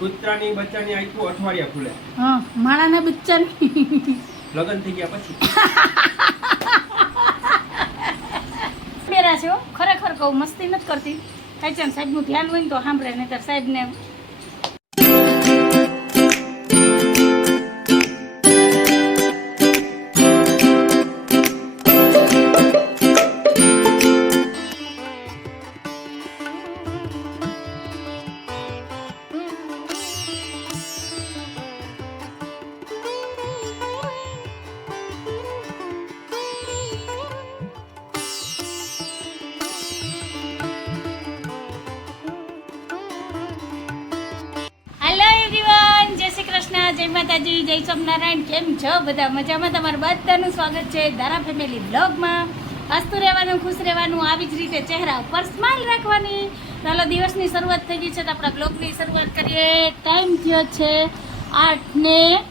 કૂતરાની બચ્ચાની આખું અઠવાડિયા ખુલે. હા માણાના બચ્ચાની. લગ્ન થઈ ગયા પછી. મેરા છે? હો. ખરેખર કહું મસ્તી નથી કરતી. ને સાહેબનું ધ્યાન હોય ને તો સાંભળે નહીં તો સાહેબને કૃષ્ણ, જય માતાજી, જય સ્વામિનારાયણ, કેમ છો? બધા મજામાં? તમારું બધાનું સ્વાગત છે ધારા ફેમિલી બ્લોગમાં. હસતું રહેવાનું, ખુશ રહેવાનું, આવી જ રીતે ચહેરા ઉપર સ્માઇલ રાખવાની. ચાલો, દિવસની શરૂઆત થઈ ગઈ છે તો આપણા બ્લોગની શરૂઆત કરીએ. ટાઈમ થયો છે આઠ ને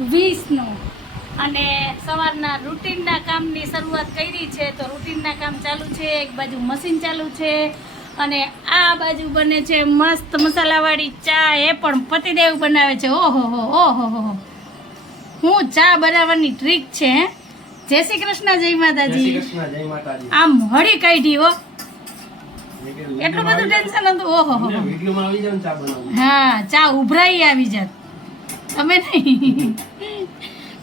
વીસનો. અને સવારના રૂટીનના કામની શરૂઆત કરી છે. તો રૂટીનના કામ ચાલુ છે. એક બાજુ મશીન ચાલુ છે. અને આ બાજુ બને છે મસ્ત મસાલાવાળી ચા એ પણ પતિદેવ બનાવે છે. ઓહો હો ઓહો હો હું. ચા બનાવવાની ટ્રીક છે? જય શ્રી કૃષ્ણ જય માતાજી. આમ હળી કાઢી હો. એટલું બધું ટેન્શન હતું ઓહો હો હા. ચા ઉભરાઈ આવી જાત. તમે નહીં.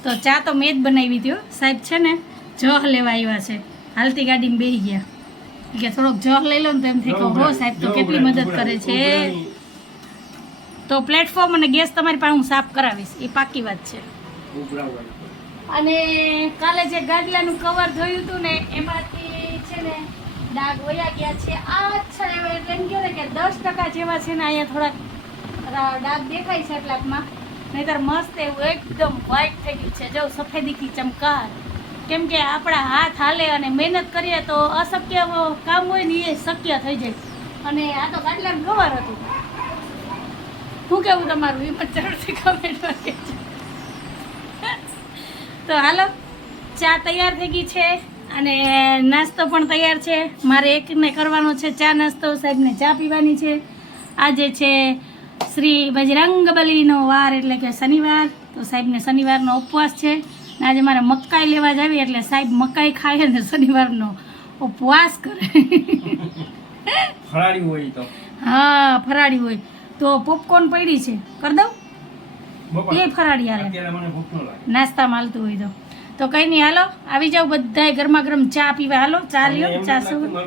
તો ચા તો મેં જ બનાવી હતી સાહેબ છે ને જહ લેવા આવ્યા છે. હાલતી ગાડીમાં બેસી ગયા. કે થોડોક જહ લઈ લો ને તો એમ થઈ હો સાહેબ તો કેટલી મદદ કરે છે? તો પ્લેટફોર્મ અને ગેસ તમારી પાસે હું સાફ કરાવીશ એ પાકી વાત છે. અને કાલે જે ગાડલાનું કવર ધોયું હતું ને એમાંથી છે ને ડાઘ વયા ગયા છે. આ છે એટલે એમ કહો ને કે દસ ટકા જેવા છે ને અહીંયા થોડાક ડાઘ દેખાય છે એટલાકમાં. નહીતર મસ્ત એવું એકદમ વ્હાઈટ થઈ ગયું છે. જો સફેદીથી ચમકાર કેમ કે આપણા હાથ હાલે અને મહેનત કરીએ તો અશક્ય કામ હોય ને એ શક્ય થઈ જાય. અને આ તો ગાડલાનું ખબર હતું. શું કેવું તમારું? એ પણ જરૂરથી તો હાલો, ચા તૈયાર થઈ ગઈ છે અને નાસ્તો પણ તૈયાર છે. મારે એકને કરવાનો છે ચા નાસ્તો, સાહેબને ચા પીવાની છે. આજે છે શ્રી બજરંગબલીનો વાર એટલે કે શનિવાર. તો સાહેબને શનિવારનો ઉપવાસ છે. આજે મારે મકાઈ લેવા જાવી એટલે સાહેબ મકાઈ ખાય ને શનિવારનો ઉપવાસ કરે. ફરાળી હોય તો. હા ફરાળી હોય. તો પોપકોર્ન પડી છે. કરી દઉં? એ ફરાળી હાલે. નાસ્તા હાલતું હોય તો. તો કઈ નહીં હાલો આવી જાવ બધાય ગરમા ગરમ ચા પીવા. હાલો ચા લ્યો ચા શું સૌ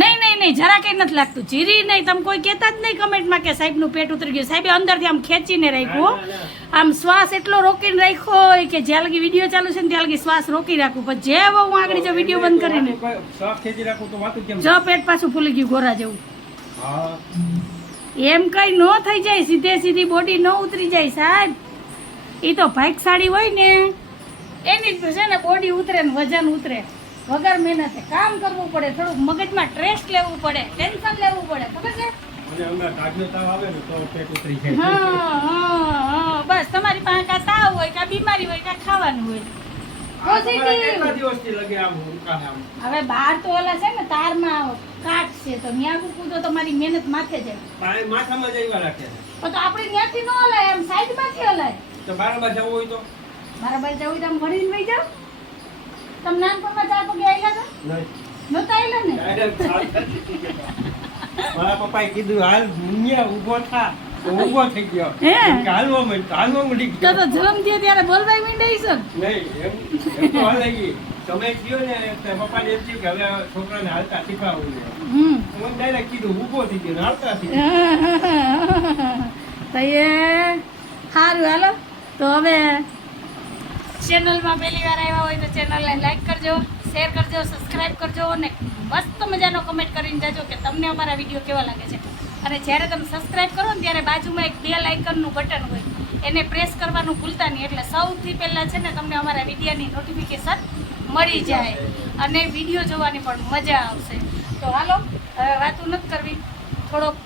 નહીં નહીં નહીં જરા કંઈ નથી લાગતું. જીરી નહીં તમે કોઈ કહેતા જ નહીં કમેન્ટમાં કે સાહેબનું પેટ ઉતરી ગયું. સાહેબે અંદરથી આમ ખેંચીને રાખ્યું. આમ શ્વાસ એટલો રોકીને રાખ્યો હોય કે જ્યાં લગી વીડિયો ચાલુ છે ને ત્યાં લગી શ્વાસ રોકી રાખું. પણ જે હું આગળ જો વીડિયો બંધ કરીને. જો પેટ પાછું ફૂલી ગયું ગોરા જેવું. એમ કઈ ન થઈ જાય સીધે સીધી બોડી ન ઉતરી જાય સાહેબ. એ તો ભાઈક સાડી હોય ને. એની જ છે ને બોડી ઉતરે ને વજન ઉતરે. વગર મહેનતે કામ કરવું પડે થોડુંક મગજમાં સ્ટ્રેસ લેવું પડે ટેન્શન લેવું પડે ખબર છે? બસ તમારી પાસે કાં તાવ હોય કાં બીમારી હોય કાં ખાવાનું હોય. આ તમારા Positive. કેટલા દિવસથી લગે આમ ઉકાળે આમ? હવે બહાર તો ઓલા છે ને તારમાં કાટ છે તો મૂકવું તો તમારી મહેનત માથે જાય માથામાં જ રાખે છે. તો આપણે ત્યાંથી ન હલાય એમ સાઈડમાંથી હલાય. તો બાર જવું હોય તો? મારા ભાઈ જવું તમે ભણીને ભાઈ જાઓ તમે નાનપણમાં ચા પગે આવ્યા હતા? નહીં. નહોતા આવ્યા ને? મારા પપ્પાએ કીધું હાલ દુનિયા ઊભો થા. ઊભો થઈ ગયો. હે? હાલવા માંડ હાલવા માંડી તો ગયો. તો જન્મ થયો ત્યારે બોલવાય માંડી છે. નહીં એમ તો હાલે ગઈ. સમય થયો ને પપ્પાને એમ થયું કે હવે છોકરાને હાલતા શીખવાડવું છે. હમ. ડાયરેક્ટ કીધું ઊભો થઈ ગયો ને હાલતા ગયો. તો એ સારું હાલો. તો હવે ચેનલમાં પહેલી વાર આવ્યા હોય તો ચેનલને લાઈક કરજો શેર કરજો સબસ્ક્રાઈબ કરજો અને મસ્ત મજાનો કમેન્ટ કરીને જજો કે તમને અમારા વીડિયો કેવા લાગે છે અને જ્યારે તમે સબસ્ક્રાઈબ કરો ને ત્યારે બાજુમાં એક બેલ આઇકનનું બટન હોય એને પ્રેસ કરવાનું ભૂલતા નહીં એટલે સૌથી પહેલાં છે ને તમને અમારા વિડીયોની નોટિફિકેશન મળી જાય અને વીડિયો જોવાની પણ મજા આવશે તો હાલો હવે વાતું નથી કરવી થોડોક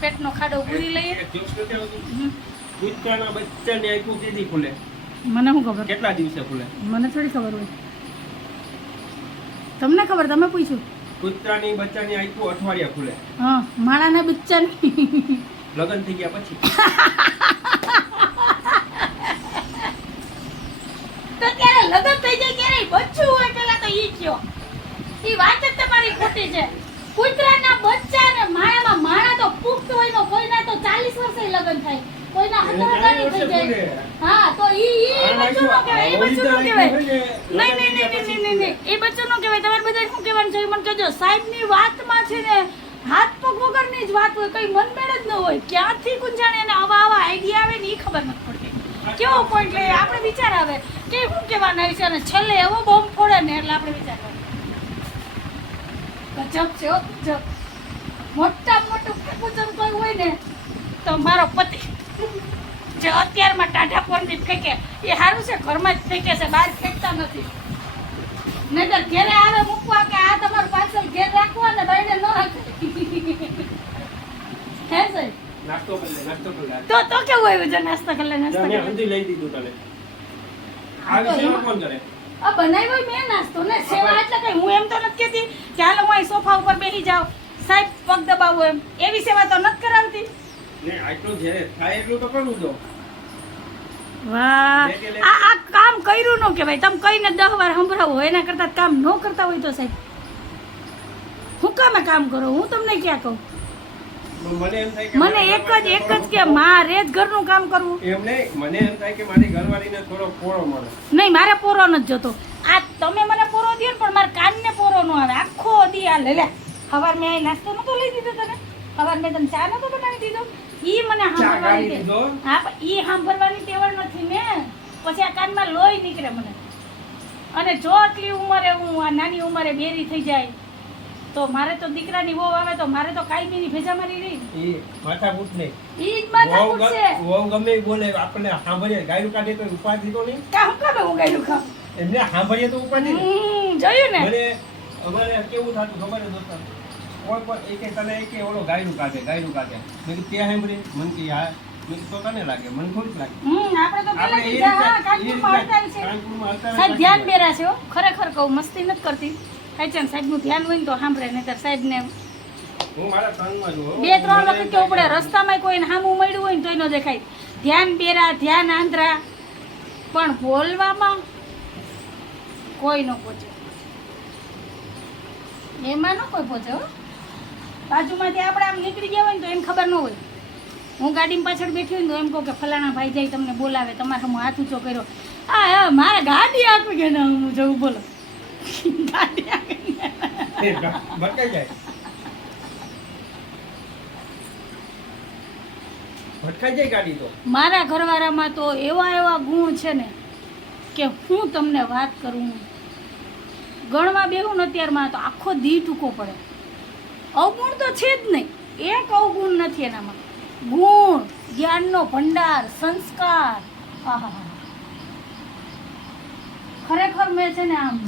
પેટનો ખાડો ભૂલી લઈએ કૂતરાના બચ્ચાને આપ્યું કેદી ખુલે? મને શું ખબર? કેટલા દિવસે ખુલે? મને થોડી ખબર હોય. તમને ખબર? તમે પૂછ્યું કૂતરાની બચ્ચાની આપ્યું અઠવાડિયા ખુલે. હા માણાના બચ્ચાની. લગ્ન થઈ ગયા પછી. તો ત્યારે લગ્ન થઈ જાય ત્યારે બચ્ચું હોય પેલા તો ઈ કયો. ઈ વાત જ તમારી ખોટી છે. કૂતરાના બચ્ચા ને માણામાં માણા તો પુખ્ત હોય તો કોઈના તો 40 વર્ષે લગ્ન થાય. કોઈના એને થઈ જાય. હા તો ઈ ઈ બચ્ચું નો કહેવાય ઈ બચ્ચું નો કહેવાય. નહીં નહીં નહીં નહીં નહીં નહીં નહીં. એ બચ્ચું નો કહેવાય. તમારે બધા શું કહેવાનું છે? મને કહેજો. સાહેબની વાતમાં છે ને હાથ પગ વગરની જ વાત હોય કઈ મનમેળ જ ન હોય. ક્યાંથી કુંજાણે એને આવા આવા આઈડિયા આવે ને એ ખબર નથી પડતી. કેવો પોઈન્ટ લે? આપણે વિચાર આવે. કે શું કહેવાના અને છેલ્લે એવો બોમ્બ ફોડે ને એટલે આપણે વિચાર ગજબ છે ગજબ મોટા મોટું પ્રપોઝલ કોઈ હોય ને તો મારો પતિ જે અત્યારમાં ટાઢા પોરથી ફેંકે એ સારું છે ઘરમાં જ ફેંકે છે બહાર ફેંકતા નથી. નહીતર ઘેરે આવે મૂકવા કે આ તમારું પાર્સલ ઘેર રાખવા ને બાઈને ન રાખે. તો તો કેવું આવ્યું છે નાસ્તા કરી લે કરી લઈ દીધું તને. આ એમાં- કોણ કરે? આ બનાવ્યો મેં નાસ્તો ને સેવા એટલે કઈ હું એમ તો નથી કહેતી હાલો હું અહીં સોફા ઉપર બેસી જાઉં. સાહેબ પગ દબાવો એમ. એવી સેવા તો નથી કરાવતી. ને આટલું જ્યારે થાય એટલું તો કરવું દો વાહ. લે કે લે. આ આ કામ કર્યું ન કહેવાય. તમે કઈને દહ વાર સંભળાવો એના કરતા કામ ન કરતા હોય તો સાહેબ. હું કામે કામ કરો? હું તમને ક્યાં કહું? મને એમ થાય કે મને એક જ એક જ કે મારે જ ઘરનું કામ કરવું. એમ નહીં મને એમ થાય કે મારી ઘરવાળીને થોડો પોળો મળે. નહીં મારે પોરો નથી જતો. આ તમે મને પોરો દો ને પણ મારા કાનને પોરો ન આવે. આખો દી આ લે લે. હવાર મેં નાસ્તો નતો લઈ દીધો તને? હવાર મેં તને ચા નતો બનાવી દીધો? ઈ મને સાંભળવાની હા ઈ સાંભળવાની ટેવડ નથી ને. પછી આ કાનમાં લોહી નીકળે મને. અને જો આટલી ઉંમરે હું આ નાની ઉંમરે બેરી થઈ જાય તો મારે તો દીકરાની વહુ આવે તો મારે તો કાયમીની ભેજા મારી રહી. ઈ માથા માથાકૂટ નહીં ઈ જ માથા વહુ છે વહુ ગમે બોલે આપણે સાંભળીએ ગાયું કાઢે તો ઉપાધિ તો નહીં? કામ કામે હું ગાયું ખામ એમને સાંભળીએ તો ઉપાધિ જોયું ને? મને અમારે કેવું થતું ખબર છે દોસ્તો? કોઈ પણ એક તને એકે ઓલો ગાયનું કાઢે ગાયનું કાઢે. મેં કીધું ત્યાં સાંભળી. મન કે હા. મેં તો તને લાગે? મને થોડીક લાગે. આપણે તો પેલા એ હા, કાનપુરમાં હડતાલ છે. સાહેબ ધ્યાન બેરા છે હો. ખરેખર કહું મસ્તી નથી કરતી. સાહેબ સાહેબનું ધ્યાન હોય ને તો સાંભળે નહીતર સાહેબને. બે ત્રણ વખત કેવું પડે રસ્તામાં કોઈને સામું મળ્યું હોય ને તોય ન દેખાય. ધ્યાન બેરા ધ્યાન આંધ્રા. પણ બોલવામાં કોઈ ન પહોંચે. એમાં ન કોઈ પહોંચે હો. બાજુમાંથી આપણે આમ નીકળી ગયા હોય ને તો એમ ખબર ન હોય. હું ગાડીમાં પાછળ બેઠી હોય ને તો એમ કહું કે ફલાણા ભાઈ જાય તમને બોલાવે. તમારે હું હાથ ઊંચો કર્યો. હા હા મારે ગાડી આપી કે ના હું જવું બોલો. ગાડી આપી એ ભટકાઈ જાય. ભટકાઈ જાય ગાડી તો. મારા ઘરવાળામાં તો એવા એવા ગુણ છે ને કે હું તમને વાત કરું. ગણવા બેહું ને અત્યારમાં તો આખો દી ટૂંકો પડે. અવગુણ તો છે જ નહીં. એક અવગુણ નથી એનામાં. ગુણ જ્ઞાનનો ભંડાર સંસ્કાર. ખરેખર મેં છે ને આમ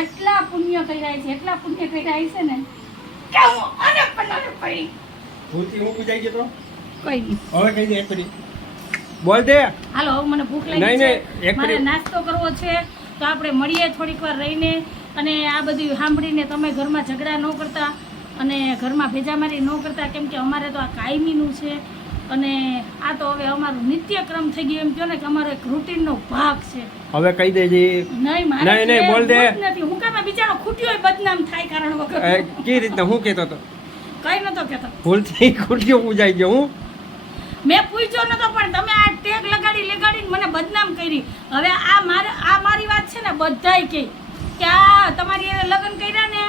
એટલા પુણ્ય કર્યા છે એટલા પુણ્ય કર્યા છે ને કે હું અને પણ પડી. ભૂલથી હું જાય ગયો તો? કઈ નહીં. હવે કઈ દે એક મિનિટ બોલ દે. હાલો હવે મને ભૂખ લાગી છે. મારે નાસ્તો કરવો છે તો આપણે મળીએ થોડીક વાર રહીને. અને આ બધું સાંભળીને તમે ઘરમાં ઝઘડા ન કરતા. અને ઘરમાં ભેજામારી ન કરતા કેમ કે અમારે તો આ કાયમીનું છે. અને આ તો હવે અમારું નિત્યક્રમ થઈ ગયું. એમ કહો ને કે અમારો એક રૂટીનનો ભાગ છે. હવે કહી દેજે નહીં મારે નહીં, બોલ દે. નથી. હું કામ બિચારો ખૂટ્યો બદનામ થાય કારણ વગર. કે રીતના? હું કહેતો તો કઈ નતો કહેતો. ભૂલથી ખૂટ્યો પૂજાઈ ગયો હું? મેં પૂછ્યો નતો પણ તમે આ ટેગ લગાડી લગાડીને મને બદનામ કરી. હવે આ મારે આ મારી વાત છે ને બધાય કે કે આ તમારી એને લગ્ન કર્યા ને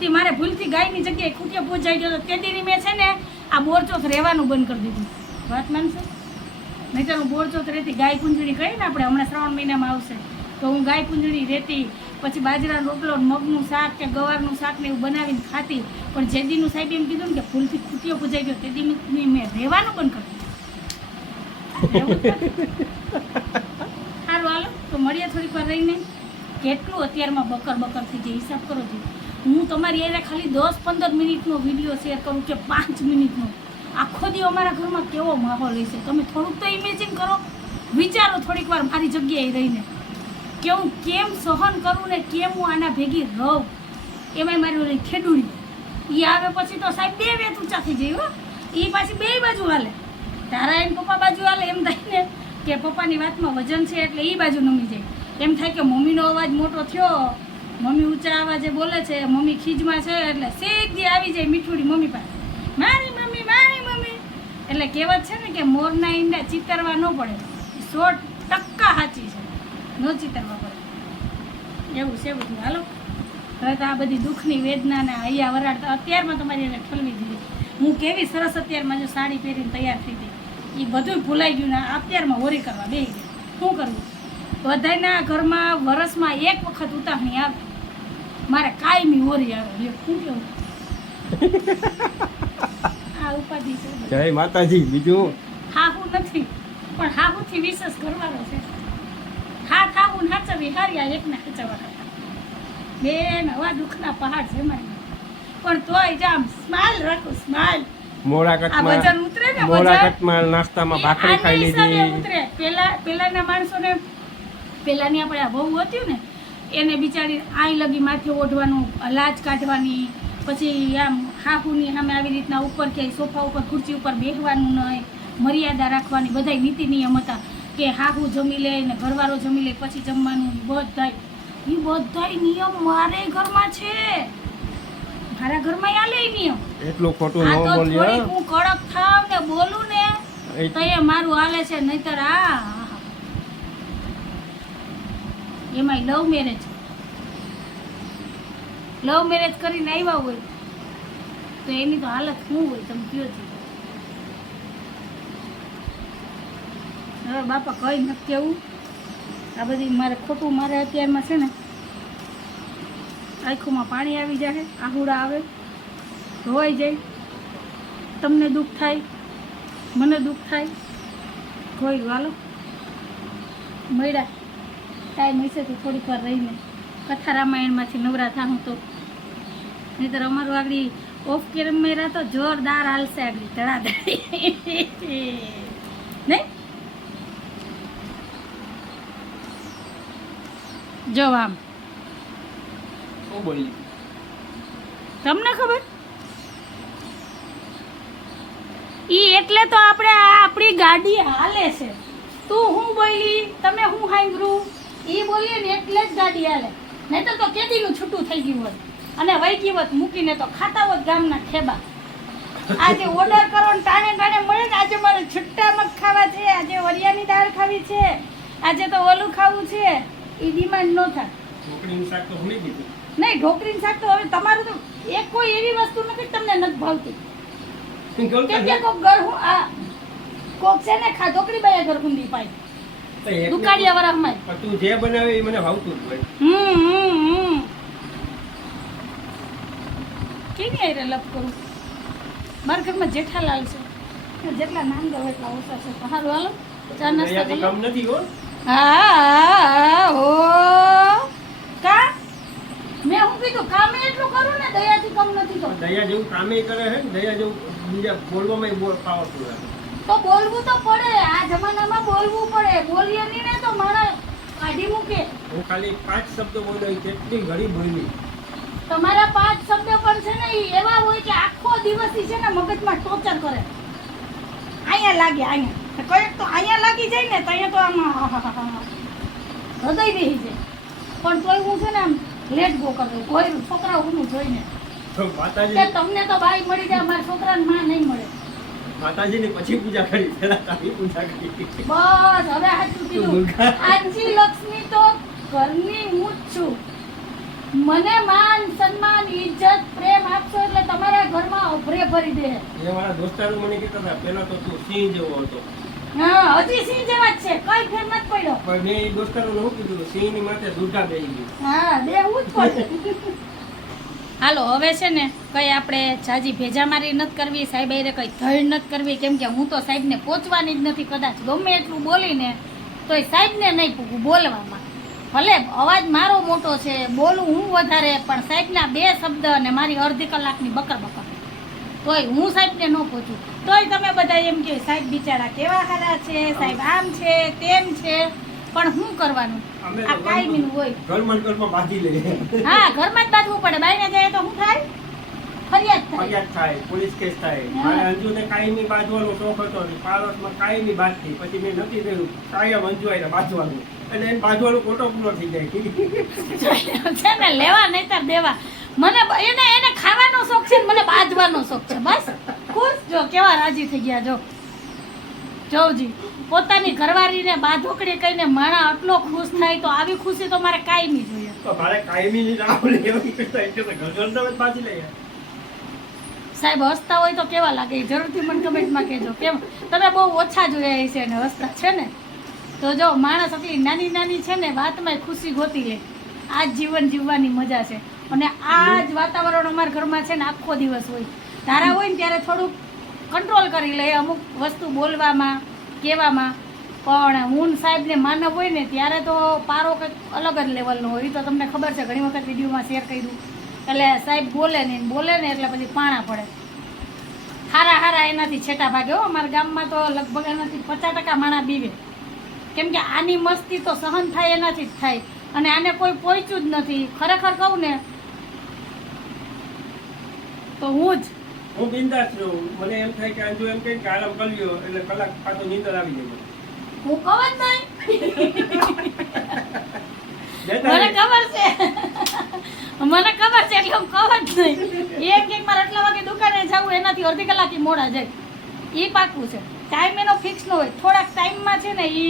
તે મારે ભૂલથી ગાયની જગ્યાએ ખૂટ્યો પૂજાઈ ગયો તો તે દીની મેં છે ને આ બોરચોથ રહેવાનું બંધ કરી દીધું. વાત માનશો? નહીંતર હું બોરચોથ રહેતી ગાય કુંજળી કહી ને આપણે, હમણાં શ્રાવણ મહિનામાં આવશે. તો હું ગાય પુંજડી રહેતી, પછી બાજરાનો રોટલો મગનું શાક કે ગવારનું શાક ને એવું બનાવીને ખાતી. પણ જે દીનું સાહેબ એમ કીધું ને કે ભૂલથી ખૂટ્યો પૂજાઈ ગયો તે દીની મેં રહેવાનું બંધ કરી દીધું. સારું, હાલો. તો મળીએ થોડીક વાર રહીને. કેટલું અત્યારમાં બકર બકર થઈ જાય હિસાબ કરો છો હું તમારી એને ખાલી દસ પંદર મિનિટનો વીડિયો શેર કરું કે પાંચ મિનિટનો. આખો દી અમારા ઘરમાં કેવો માહોલ હશે તમે થોડુંક તો ઇમેજિન કરો. વિચારો થોડીક વાર મારી જગ્યાએ રહીને. કે હું કેમ સહન કરું ને કેમ હું આના ભેગી રહું? એમાંય મારી ઓલી ખેડૂડી એ આવે પછી તો સાહેબ બે વેત ઊંચા થઈ જાય હો. એ પાછી બે બાજુ હાલે. તારા એમ પપ્પા બાજુ હાલે એમ થાય ને કે પપ્પાની વાતમાં વજન છે એટલે એ બાજુ નમી જાય. એમ થાય કે મમ્મીનો અવાજ મોટો થયો. મમ્મી ઊંચા અવાજે બોલે છે, મમ્મી ખીજમાં છે, એટલે સીધી આવી જાય મીઠુડી મમ્મી પાસે. મારી મમ્મી મારી મમ્મી. એટલે કહેવત છે ને કે મોરના ઈંડા ચિતરવા ન પડે. સો ટકા સાચી છે. ન ચિતરવા પડે. એવું છે બધું. હાલો. હવે તો આ બધી દુઃખની વેદના ને અહીંયા વરાળ તો અત્યારમાં તમારી એને ઠલવી દીધી. હું કેવી સરસ અત્યારમાં જો સાડી પહેરીને તૈયાર થઈ ગઈ. એ બધું ભૂલાઈ ગયું ને અત્યારમાં હોરી કરવા બે શું કરવું? બધાના ઘરમાં વરસમાં એક વખત ઉતાવણી આવે. મારે કાયમી હોરી આવે શું કેવું? આ ઉપાધિ છે જય માતાજી બીજું? હાહુ નથી પણ હાહુથી વિશેષ કરવાનો છે. હાથ હાહુ નાચવી હાચવી હારી આ એકને હાચવવા કરતા બેન હવા દુઃખના પહાડ છે મારી. પણ તોય જામ સ્માઈલ રાખો સ્માઈલ મોળાકટમાં ને મોળાકટમાં નાસ્તામાં ભાખરી ખાઈ લીધી. ઉતરે. પેલા પેલાના માણસોને પેલાની આપણે આ વહુ હતી ને એને બિચારી આઈ લગી માથે ઓઢવાનું લાજ કાઢવાની પછી આમ હાહુની સામે આવી રીતના ઉપર ક્યાંય સોફા ઉપર ખુરશી ઉપર બેસવાનું નહીં મર્યાદા રાખવાની બધાય નીતિ નિયમ હતા કે હાહુ જમી લે ને ઘરવાળો જમી લે પછી જમવાનું બધાય એ બધાય નિયમ મારે ઘરમાં છે. મારા ઘરમાં આલે લે નિયમ. એટલું ખોટું ન તો હું કડક થાવ ને બોલું ને તો એ મારું હાલે છે નહીતર આ આહા. એમાંય લવ મેરેજ લવ મેરેજ કરીને આવ્યા હોય, તો એની તો હાલત શું હોય તમે કયો હવે બાપા કઈ નથી કેવું. આ બધી મારે ખોટું મારે અત્યારમાં છે ને, આંખોમાં પાણી આવી જાય આહુડા આવે, ધોવાઈ જાય, તમને દુઃખ થાય, મને દુઃખ થાય, કોઈ વાલો, મળ્યા. ટાઈમ હશે તો થોડીક વાર રહીને કથા રામાયણમાંથી નવરા થાઉં તો. નહીતર અમારું આગળ ઓફ કેમેરા તો જોરદાર હાલશે આગળ ધડાધડી. નહીં? જો આમ. તમને ખબર? ઈ એટલે તો આપણે આપણી ગાડી હાલે છે. તું હું બોલી? તમે હું સાંભળ્યું ઈ બોલીએ ને એટલે જ ગાડી હાલે. નહીતર તો કેદીનું છૂટું થઈ ગયું હોત અને વૈકી વત હોત મૂકીને તો ખાતા હોત ગામના ખેબા. આજે ઓર્ડર કરો ને ટાણે ટાણે મળે ને આજે મારે છુટ્ટા મગ ખાવા છે આજે વરિયાની દાળ ખાવી છે આજે તો ઓલું ખાવું છે. એ ડિમાન્ડ ન થાય. નહીં ઢોકરીનું શાક તો હવે તમારું તો એક કોઈ એવી વસ્તુ નથી તમને નથી ભાવતી. કેમ કે કે કોક ઘર હું આ કોક છે ને ખા ઢોકરી બાયા ઘર કુંડી પાઈ એકને- દુકાળિયા તું જે બનાવે એ મને ભાવતું જ હોય. હમ હમ હમ. કેની આરે લપ કરું? મારા ઘરમાં જેઠાલાલ છે. જેટલા નામ દો એટલા ઓછા છે. સારું હાલો. ચા નાસ્તો કમ નથી હો. હા હો કા? મેં હું કીધું કામે એટલું કરું ને દયાથી કમ નથી તો દયા જેવું કામે કરે છે દયા જેવું બીજા બોલવામાં બોલ પાવરફુલ છે તો બોલવું તો પડે. આ જમાનામાં બોલવું પડે. બોલીએ નહીં ને તો મારા કાઢી મૂકે. હું ખાલી પાંચ શબ્દ બોલાય છે કેટલી ઘડી બોલી તમારા પાંચ શબ્દ પણ છે ને એવા હોય કે આખો દિવસ છે ને મગજમાં ટોર્ચર કરે. અહીંયા લાગે અહીંયા. કંઈક તો અહીંયા લાગી જાય ને તો અહીંયા તો આમ. હૃદય બેસી જાય. પણ તોય હું છે ને આમ લેટ ગો કરું. કોઈ છોકરા હું જોઈને. તો તમને તો બાઈ મળી જાય મારા છોકરાને માં નહીં મળે. માતાજીની પછી પૂજા કરી પહેલા તારી પૂજા કરી. બસ હવે આ ચૂકી. આજી લક્ષ્મી તો ઘરની હું જ છું. મને માન સન્માન ઇજ્જત પ્રેમ આપશો એટલે તમારા ઘરમાં અભરે ભરી દે. એ મારા દોસ્તારો મને કહેતા હતા પહેલા તો તું સિંહ જેવો હતો. હા હજી સિંહ જેવા જ છે કઈ ફેર નથી પડ્યો. પણ મેં એ દોસ્તારોને નું કીધું સિંહની માથે દુર્ગા બેસી ગઈ હા દેવું જ પડે. હાલો, હવે છે ને કઈ આપણે જાજી ભેજા મારી નથી કરવી, સાહેબ એ કઈ ધડ નથી કરવી, કેમ કે હું તો સાહેબને પહોંચવાની જ નથી, કદાચ ગમે એટલું બોલીને તો એ સાહેબને નહીં પૂગું બોલવામાં. ભલે અવાજ મારો મોટો છે, બોલું હું વધારે, પણ સાહેબના બે શબ્દ અને મારી અડધી કલાકની બકર બકર. તોય હું સાહેબને ન પહોંચું તોય તમે બધા એમ કે સાહેબ બિચારા કેવા ખરા છે, સાહેબ આમ છે, તેમ છે. પણ શું કરવાનું? આ કાયમીનું હોય. ઘરમાં ઘરમાં બાંધી લે. હા ઘરમાં જ બાંધવું પડે. બાઈને જાય તો શું થાય? ફરિયાદ થાય. ફરિયાદ થાય પોલીસ કેસ થાય. મારે અંજુને કાયમી બાંધવાનો શોખ હતો અને પાડોશમાં કાયમી બાંધતી. પછી મેં નથી કર્યું કાયમ અંજુ આવીને બાંધવાનું. એટલે એને બાંધવાનો ખોટો પૂરો થઈ જાય. છે ને લેવા નહીતર દેવા. મને એને એને ખાવાનો શોખ છે મને બાંધવાનો શોખ છે. બસ. ખુશ? જો કેવા રાજી થઈ ગયા જો. જોવજી. પોતાની ઘરવાળીને બાધોકડી કહીને માણા આટલો ખુશ થાય તો આવી ખુશી તો મારે નહીં જોઈએ. તો મારે કાયમી ની ના સાહેબ હસતા હોય તો કેવા લાગે? જરૂરથી મને કમેન્ટમાં કહેજો. કેમ? તમે બહુ ઓછા જોયા છે અને હસતા છે ને? તો જો માણસ આટલી નાની નાની છે ને વાતમાં ખુશી ગોતી લે. આ જ જીવન જીવવાની મજા છે. અને આ જ વાતાવરણ અમારા ઘરમાં છે ને આખો દિવસ હોય. ધારા હોય ને ત્યારે થોડુંક કંટ્રોલ કરી લે અમુક વસ્તુ બોલવામાં કહેવામાં, પણ હું ને સાહેબને માનવ હોય ને ત્યારે તો પારો કંઈક અલગ જ લેવલનો હોય. તો તમને ખબર છે, ઘણી વખત વિડીયોમાં શેર કર્યું. એટલે સાહેબ બોલે ને બોલે ને એટલે પછી પાણા પડે. હારા હારા એનાથી છેટા ભાગે હો. અમારા ગામમાં તો લગભગ એનાથી પચાસ ટકા માણા બીવે. કેમ કે આની મસ્તી તો સહન થાય એનાથી જ થાય. અને આને કોઈ પહોંચ્યું જ નથી. ખરેખર કહું ને, તો હું જ હું બિંદાસ રહું મને એમ થાય કે આજુ એમ કે આરામ કરી લ્યો એટલે કલાક પાછો નીંદર આવી જાય. હું કવન નહીં મને ખબર છે. મને ખબર છે એટલે હું કવન નહીં. એક એક મારે આટલા વાગે દુકાને જવું એનાથી અડધી કલાકથી મોડા જાય. એ પાકું છે. ટાઈમ એનો ફિક્સ ન હોય. થોડાક ટાઈમમાં છે ને એ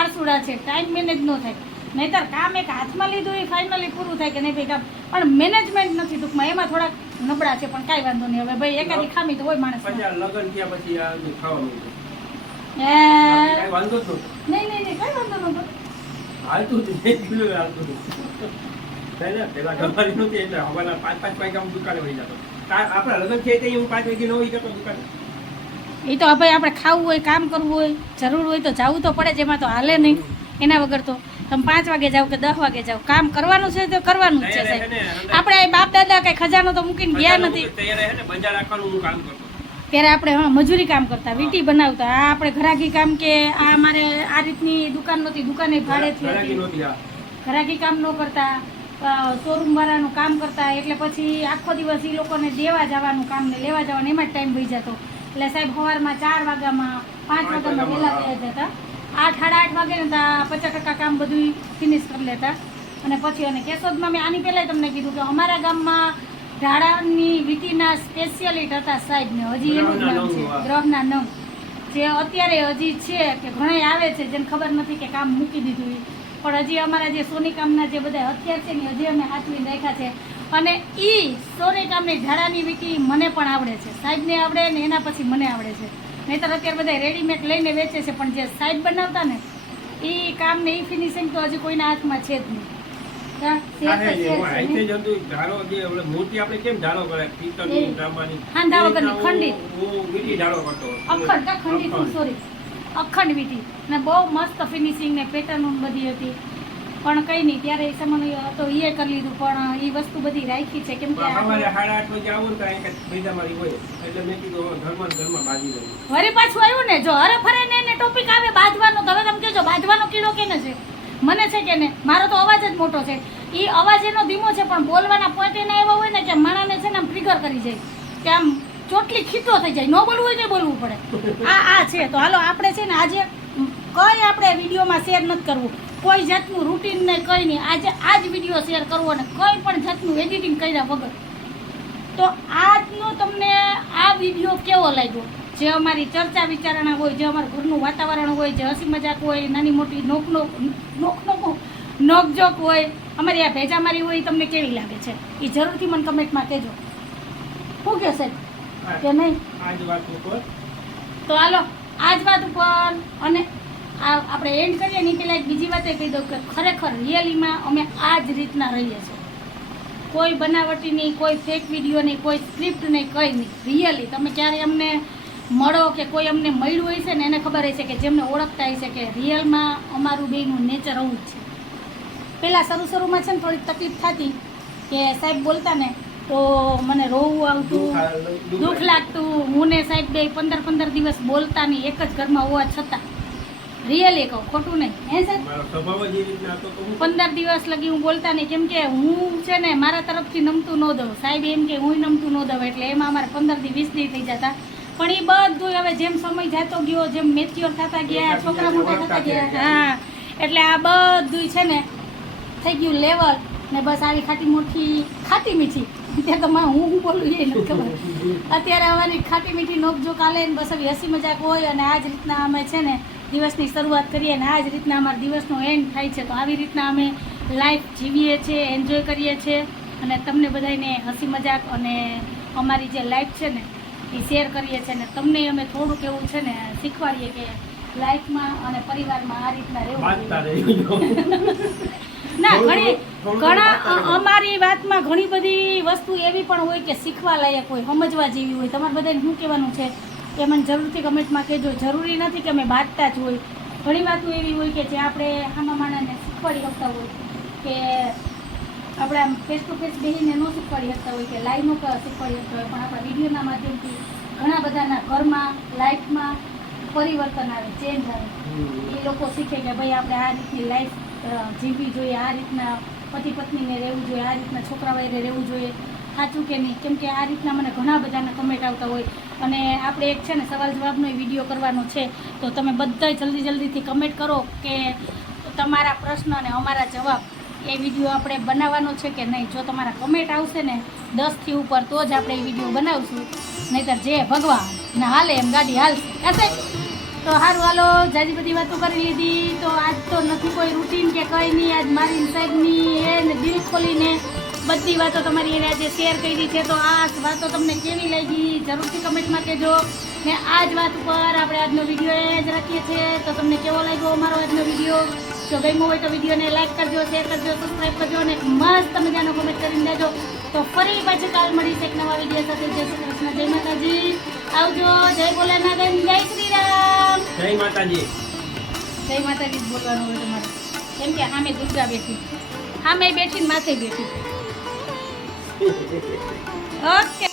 આરસુડા છે. ટાઈમ મેનેજ ન થાય. નહીતર કામ એક હાથમાં લીધું એ ફાઇનલી પૂરું થાય કે નહીં ભાઈ કામ. પણ મેનેજમેન્ટ નથી ટૂંકમાં. એમાં થોડાક નબળા છે પણ કાંઈ વાંધો નહીં હવે ભાઈ એકાદી ખામી તો હોય માણસ લગ્ન થયા પછી આ બધું ખાવા માંડ્યું. વાંધો જ નહીં નહીં નહીં કઈ વાંધો નતો હાલતું કિલો હતું. નહીં ને, પેલા ઘરવાળી નહોતી એટલે હવારના પાંચ પાંચ વાગે આમ દુકાને વહી જતો. આપણા લગ્ન છે તે હું પાંચ વાગે ન વહી જતો દુકાને. એ તો ભાઈ આપણે ખાવું હોય કામ કરવું હોય જરૂર હોય તો જવું તો પડે જ એમાં તો હાલે નહીં એના વગર તો તમે પાંચ વાગે જાવ કે દસ વાગે જાવ કામ કરવાનું છે તો કરવાનું જ છે સાહેબ. આપણે બાપ દાદા કઈ ખજાનો તો મૂકીને ગયા નથી. તૈયાર આપણે હા મજૂરી કામ કરતા વીટી બનાવતા. આ આપણે ઘરાકી કામ કે આ અમારે આ રીતની દુકાન નહોતી દુકાને ભાડેથી ઘરાકી કામ ન કરતા શોરૂમ વાળાનું કામ કરતા એટલે પછી આખો દિવસ એ લોકોને દેવા જવાનું કામ ને લેવા જવાનું એમાં જ ટાઈમ વહી જતો. એટલે સાહેબ સવારમાં ચાર વાગ્યામાં પાંચ વાગ્યામાં વહેલા વાગ્યામાં, જતા. આઠ સાડા આઠ વાગે ને ત્યાં પચાસ ટકા કામ બધું ફિનિશ કરી લેતા. અને પછી અને કેશોદમાં મેં આની પહેલાં તમને કીધું કે અમારા ગામમાં ઢાળાની વીટીના સ્પેશિયલિટ હતા સાહેબને હજી એનું જ નામ છે ગ્રહના નવ જે અત્યારે હજી છે કે ઘણા આવે છે જેને ખબર નથી કે કામ મૂકી દીધું. પણ હજી અમારા જે સોની કામના જે બધા હથિયાર છે ને હજી અમે હાથવીને રાખ્યા છે. અને એ સોની કામની ઝાડાની વીટી મને પણ આવડે છે. સાહેબને આવડે ને એના પછી મને આવડે છે. નહીતર અત્યારે બધા રેડીમેડ લઈને વેચે છે પણ જે સાઈડ બનાવતા ને એ કામ ને એ ફિનિશિંગ તો હજી કોઈના હાથમાં છે જ નહીં. અખંડ વીટી. ને બહુ મસ્ત ફિનિશિંગ ને પેટર્ન બધી હતી. પણ કઈ નહીં ત્યારે એ સમય હતો એ કરી લીધું પણ એ વસ્તુ બધી રાખી છે કેમ કે અમારે સાડા આઠ વાગે આવું તો અહીં કાંઈક ભેજામારી હોય. એટલે મેં કીધું હવે ઘરમાં બાજી લઉં. વરી પાછું આવ્યું ને જો અરે ફરે ને એને ટોપિક આવે બાજવાનો તો હવે તમે કહેજો બાજવાનો કીડો કેને છે? મને છે કે ને મારો તો અવાજ જ મોટો છે. એ અવાજ એનો ધીમો છે પણ બોલવાના પોઈન્ટ એના એવા હોય ને કે માણાને છે ને આમ ટ્રિગર કરી જાય. કે આમ ચોટલી ખીચો થઈ જાય. ન બોલવું હોય તો બોલવું પડે. આ આ છે. તો હાલો આપણે છે ને આજે કઈ આપણે વિડીયોમાં શેર નથી કરવું. કોઈ જાતનું રૂટીન ને કંઈ નહીં. આજે આ જ વીડિયો શેર કરવો ને કોઈ પણ જાતનું એડિટિંગ કર્યા વગર. તો આજનો તમને આ વીડિયો કેવો લાગ્યો? જે અમારી ચર્ચા વિચારણા હોય જે અમારું ઘરનું વાતાવરણ હોય જે હસી મજાક હોય નાની મોટી નોક નોક નોક નોક નોકઝોક હોય અમારી આ ભેજામારી હોય તમને કેવી લાગે છે? એ જરૂરથી મને કમેન્ટમાં કહેજો. શું કહે સાહેબ કે નહીં? તો હાલો આ જ વાત ઉપર અને આ આપણે એન્ડ કરીએ ને પહેલાં એક બીજી વાત એ કહી દઉં કે ખરેખર રિયલીમાં અમે આ જ રીતના રહીએ છીએ. કોઈ બનાવટી નહીં કોઈ ફેક વીડિયો નહીં કોઈ સ્ક્રિપ્ટ નહીં કંઈ નહીં. રિયલી તમે ક્યારે અમને મળો કે કોઈ અમને મળ્યું હોય છે ને એને ખબર હશે કે જેમને ઓળખતા હશે કે રિયલમાં અમારું બેનું નેચર આવું જ છે. પહેલાં શરૂ શરૂમાં છે ને થોડીક તકલીફ થતી કે સાહેબ બોલતા ને તો મને રોવું આવતું દુઃખ લાગતું. હું ને સાહેબ બે પંદર પંદર દિવસ બોલતા નહીં એક જ ઘરમાં હોવા છતાં. રિયલી કહું ખોટું નહીં. હે એ હું પંદર દિવસ લગી હું બોલતા નહીં. કેમ કે હું છે ને મારા તરફથી નમતું ન દઉં. સાહેબ એમ કે હું નમતું ન દઉં એટલે એમાં અમારે પંદર દી વીસ દી થઈ જતા. પણ એ બધું હવે જેમ સમય જતો ગયો જેમ મેચ્યોર થતા ગયા છોકરા મોટા થતા ગયા. હા. એટલે આ બધું છે ને થઈ ગયું લેવલ ને બસ આવી ખાટી મોટી ખાટી મીઠી. ત્યાં તો માં હું હું બોલું એ નથી ખબર. અત્યારે અમારી ખાટી મીઠી નોકજો કાલે બસ હવે હસી મજાક હોય અને આ જ રીતના અમે છે ને દિવસની શરૂઆત કરીએ અને આ જ રીતના અમારા દિવસનો એન્ડ થાય છે. તો આવી રીતના અમે લાઈફ જીવીએ છીએ એન્જોય કરીએ છીએ. અને તમને બધાને હસી મજાક અને અમારી જે લાઈફ છે ને એ શેર કરીએ છીએ. અને તમને અમે થોડુંક એવું છે ને શીખવાડીએ કે લાઈફમાં અને પરિવારમાં આ રીતના રહેવું ના ઘણી ઘણા અમારી વાતમાં ઘણી બધી વસ્તુ એવી પણ હોય કે શીખવા લાયક હોય સમજવા જેવી હોય. તમારે બધાને શું કહેવાનું છે? કે મને જરૂરથી કમેન્ટમાં કહેજો. જરૂરી નથી કે અમે બાંધતા જ હોય. ઘણી વાતો એવી હોય કે જે આપણે આમાં માણસને શીખવાડી શકતા હોય કે આપણે આમ ફેસ ટુ ફેસ બેસીને ન શીખવાડી શકતા હોય કે લાઈવ ન શીખવાડી શકતા હોય. પણ આપણા વિડીયોના માધ્યમથી ઘણા બધાના ઘરમાં લાઈફમાં પરિવર્તન આવે ચેન્જ આવે. એ લોકો શીખે કે ભાઈ આપણે આ રીતની લાઈફ જીવવી જોઈએ આ રીતના પતિ પત્નીને રહેવું જોઈએ આ રીતના છોકરા વયરે રહેવું જોઈએ. સાચું કે નહીં? કેમ કે આ રીતના મને ઘણા બધાના કમેન્ટ આવતા હોય અને આપણે એક છે ને સવાલ જવાબનો વીડિયો કરવાનો છે. તો તમે બધાય જલ્દી જલ્દીથી કમેન્ટ કરો કે તમારા પ્રશ્ન અને અમારા જવાબ એ વીડિયો આપણે બનાવવાનો છે કે નહીં? જો તમારા કમેન્ટ આવશે ને દસથી ઉપર તો જ આપણે એ વીડિયો બનાવશું. નહીંતર જે ભગવાન ને હાલે એમ ગાડી હાલશે. હશે? તો સારું હાલો, જાજી બધી વાતો કરી લીધી. તો આજ તો નથી કોઈ રૂટીન કે કંઈ નહીં. આજ મારી સાહેબની એ ને દિલ ખોલીને બધી વાતો તમારી એને આજે શેર કરી છે તો આ વાતો તમને કેવી લાગી? જરૂરથી કમેન્ટમાં કહેજો. ને આ જ વાત ઉપર આપણે આજનો વીડિયો એ જ રાખીએ છીએ. તો તમને કેવો લાગ્યો અમારો આજનો વીડિયો જો ગમ્યો હોય તો વિડીયોને લાઈક કરજો શેર કરજો સબસ્ક્રાઈબ કરજો અને મસ્ત મજાનો કોમેન્ટ કરીને દેજો તો ફરી પાછી કાલ મળીશ એક નવા વીડિયો સાથે. જય શ્રી કૃષ્ણ જય માતાજી. આવજો જય ભોલેનાથ જય શ્રી રામ જય માતાજી. જય માતાજી બોલવાનું હોય તમારે. કેમ કે સામે દુર્ગા બેઠી. સામે બેઠી ને માથે બેઠી. 啊！